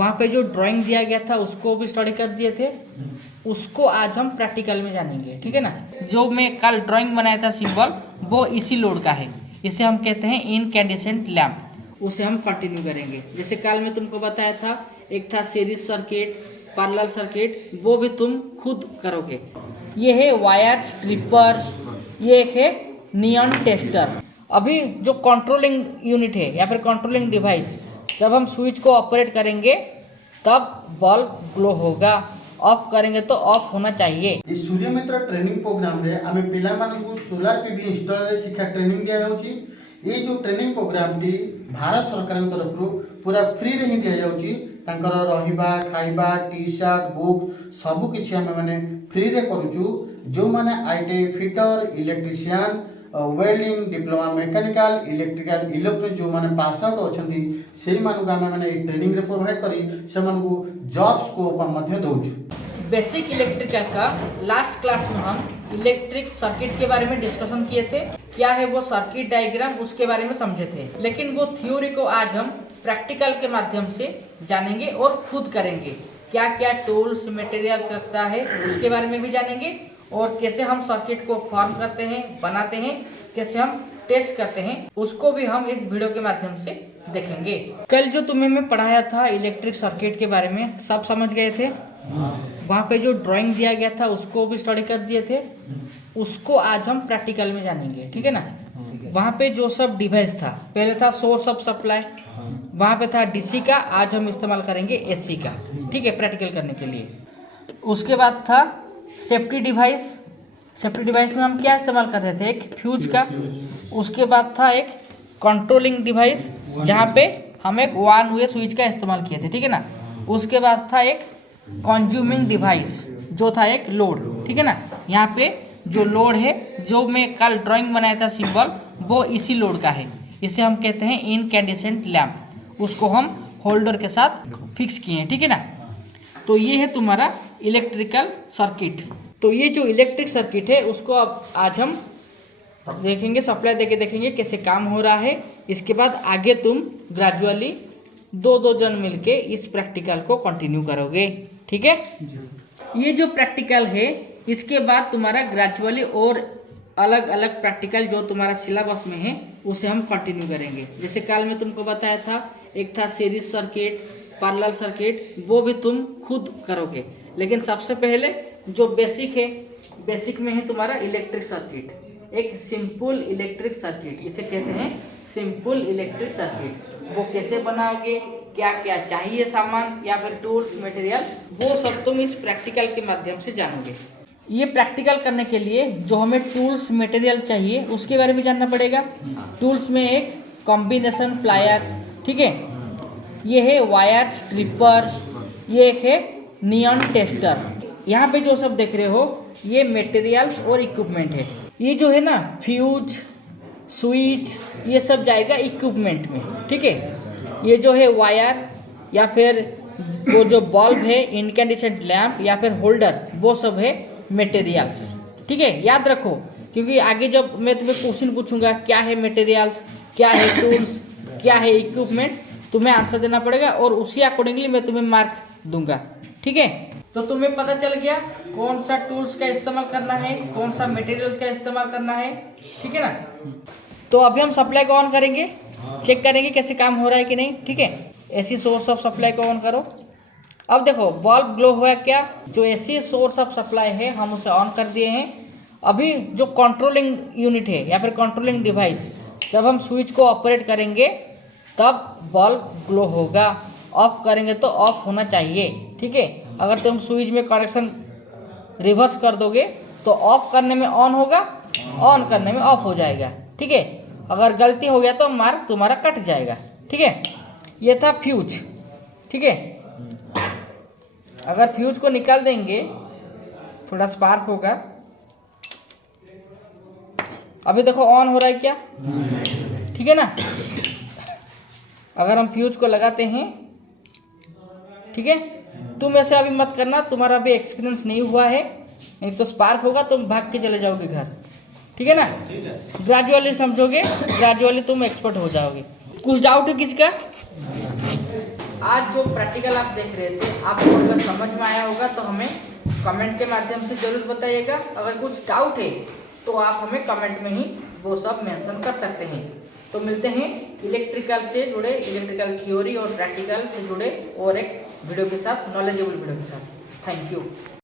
वहाँ पे जो ड्राइंग दिया गया था उसको भी स्टडी कर दिए थे, उसको आज हम प्रैक्टिकल में जानेंगे, ठीक है ना। जो मैं कल ड्राइंग बनाया था सिंबल, वो इसी लोड का है, इसे हम कहते हैं इनकैंडेसेंट लैम्प। उसे हम कंटिन्यू करेंगे। जैसे कल मैं तुमको बताया था, एक था सीरीज सर्किट, पैरेलल सर्किट, वो भी तुम खुद करोगे। ये है वायर स्ट्रिपर, ये एक है नियॉन टेस्टर। अभी जो कंट्रोलिंग यूनिट है या फिर कंट्रोलिंग डिवाइस, जब हम स्विच को ऑपरेट करेंगे तब बल्ब ग्लो होगा, ऑफ करेंगे तो ऑफ होना चाहिए। इस सूर्य मित्र ट्रेनिंग प्रोग्राम रे आमे पिला मानकु सोलार पीवी इंस्टॉल रे शिक्षा ट्रेनिंग दिया जाउची। ये जो ट्रेनिंग प्रोग्राम टी भारत सरकार तरफ पूरा फ्री रे ही दिया जाउची। तांकर रहिबा खाइबा टी शर्ट बुक सबु किछि आमे माने फ्री रे करूचू। जो माने IT fitter electrician welding diploma mechanical electrical electric जो माने पास आउट अछंती सेही मानकु आमे माने ट्रेनिंग रे प्रोवाइड करी से मानकु जॉब स्कोप मध्य दउचू। बेसिक इलेक्ट्रिकल का लास्ट क्लास में हम इलेक्ट्रिक सर्किट के बारे में डिस्कशन किए थे। क्या है वो सर्किट डायग्राम, उसके बारे में समझे थे। लेकिन वो थ्योरी को आज हम प्रैक्टिकल के माध्यम से जानेंगे और खुद करेंगे। क्या क्या टूल्स मटेरियल लगता है उसके बारे में भी जानेंगे, और कैसे हम सर्किट को फॉर्म करते हैं, बनाते हैं, कैसे हम टेस्ट करते हैं, उसको भी हम इस वीडियो के माध्यम से देखेंगे। कल जो तुम्हें मैं पढ़ाया था इलेक्ट्रिक सर्किट के बारे में, सब समझ गए थे। वहाँ पे जो ड्राइंग दिया गया था उसको भी स्टडी कर दिए थे, उसको आज हम प्रैक्टिकल में जानेंगे, ठीक है ना। वहाँ पे जो सब डिवाइस था, पहले था सोर्स ऑफ सप्लाई, वहाँ पे था डीसी का, आज हम इस्तेमाल करेंगे एसी का, ठीक है, प्रैक्टिकल करने के लिए। उसके बाद था सेफ्टी डिवाइस। सेफ्टी डिवाइस में हम क्या इस्तेमाल कर रहे थे, एक फ्यूज का। उसके बाद था एक कंट्रोलिंग डिवाइस, जहाँ पे हम एक वन वे स्विच का इस्तेमाल किए थे, ठीक है ना। उसके बाद था एक कंज्यूमिंग डिवाइस, जो था एक लोड, ठीक है ना। यहाँ पे जो लोड है, जो मैं कल ड्राइंग बनाया था सिंबल, वो इसी लोड का है, इसे हम कहते हैं इनकैंडेसेंट लैम्प। उसको हम होल्डर के साथ फिक्स किए हैं, ठीक है ना। तो ये है तुम्हारा इलेक्ट्रिकल सर्किट। तो ये जो इलेक्ट्रिक सर्किट है उसको अब आज हम देखेंगे, सप्लाई देके देखेंगे कैसे काम हो रहा है। इसके बाद आगे तुम ग्रेजुअली दो जन मिलके इस प्रैक्टिकल को कंटिन्यू करोगे, ठीक है। ये जो प्रैक्टिकल है, इसके बाद तुम्हारा ग्रेजुअली और अलग अलग प्रैक्टिकल जो तुम्हारा सिलेबस में है उसे हम कंटिन्यू करेंगे। जैसे कल मैं तुमको बताया था, एक था सीरीज सर्किट, पैरेलल सर्किट, वो भी तुम खुद करोगे। लेकिन सबसे पहले जो बेसिक है, बेसिक में है तुम्हारा इलेक्ट्रिक सर्किट, एक सिंपल इलेक्ट्रिक सर्किट, इसे कहते हैं सिंपल इलेक्ट्रिक सर्किट। वो कैसे बनाओगे, क्या क्या चाहिए सामान या फिर टूल्स मटेरियल, वो सब तुम इस प्रैक्टिकल के माध्यम से जानोगे। ये प्रैक्टिकल करने के लिए जो हमें टूल्स मटेरियल चाहिए उसके बारे में जानना पड़ेगा। टूल्स में एक कॉम्बिनेशन प्लायर, ठीक है, ये है वायर स्ट्रिपर, ये एक है नियॉन टेस्टर। यहाँ पे जो सब देख रहे हो ये मटेरियल्स और इक्विपमेंट है। ये जो है ना फ्यूज स्विच, ये सब जाएगा इक्विपमेंट में, ठीक है। ये जो है वायर या फिर वो जो बल्ब है इनकैंडेसेंट लैम्प या फिर होल्डर, वो सब है मटेरियल्स, ठीक है। याद रखो, क्योंकि आगे जब मैं तुम्हें क्वेश्चन पूछूंगा क्या है मटेरियल्स, क्या है टूल्स, क्या है इक्विपमेंट, तुम्हें आंसर देना पड़ेगा और उसी अकॉर्डिंगली मैं तुम्हें मार्क दूंगा, ठीक है। तो तुम्हें पता चल गया कौन सा टूल्स का इस्तेमाल करना है, कौन सा मटेरियल्स का इस्तेमाल करना है, ठीक है ना। तो अभी हम सप्लाई को ऑन करेंगे, चेक करेंगे कैसे काम हो रहा है कि नहीं, ठीक है। एसी सोर्स ऑफ सप्लाई को ऑन करो। अब देखो बल्ब ग्लो हुआ क्या, जो एसी सोर्स ऑफ सप्लाई है हम उसे ऑन कर दिए हैं। अभी जो कंट्रोलिंग यूनिट है या फिर कंट्रोलिंग डिवाइस, जब हम स्विच को ऑपरेट करेंगे तब बल्ब ग्लो होगा, ऑफ करेंगे तो ऑफ होना चाहिए, ठीक है। अगर तुम स्विच में कनेक्शन रिवर्स कर दोगे तो ऑफ करने में ऑन होगा, ऑन करने में ऑफ हो जाएगा, ठीक है। अगर गलती हो गया तो मार्क तुम्हारा कट जाएगा, ठीक है। ये था फ्यूज, ठीक है। अगर फ्यूज को निकाल देंगे थोड़ा स्पार्क होगा। अभी देखो ऑन हो रहा है क्या, ठीक है ना। अगर हम फ्यूज को लगाते हैं, ठीक है, तुम ऐसे अभी मत करना, तुम्हारा अभी एक्सपीरियंस नहीं हुआ है, नहीं तो स्पार्क होगा तुम भाग के चले जाओगे घर, ठीक है ना। ग्रेजुअली समझोगे, ग्रेजुअली तुम एक्सपर्ट हो जाओगे। कुछ डाउट है किसका? आज जो प्रैक्टिकल आप देख रहे थे आपको अगर समझ में आया होगा तो हमें कमेंट के माध्यम से ज़रूर बताइएगा। अगर कुछ डाउट है तो आप हमें कमेंट में ही वो सब मेंशन कर सकते हैं। तो मिलते हैं इलेक्ट्रिकल से जुड़े, इलेक्ट्रिकल थ्योरी और प्रैक्टिकल से जुड़े और एक वीडियो के साथ, नॉलेजेबल वीडियो के साथ। Thank you.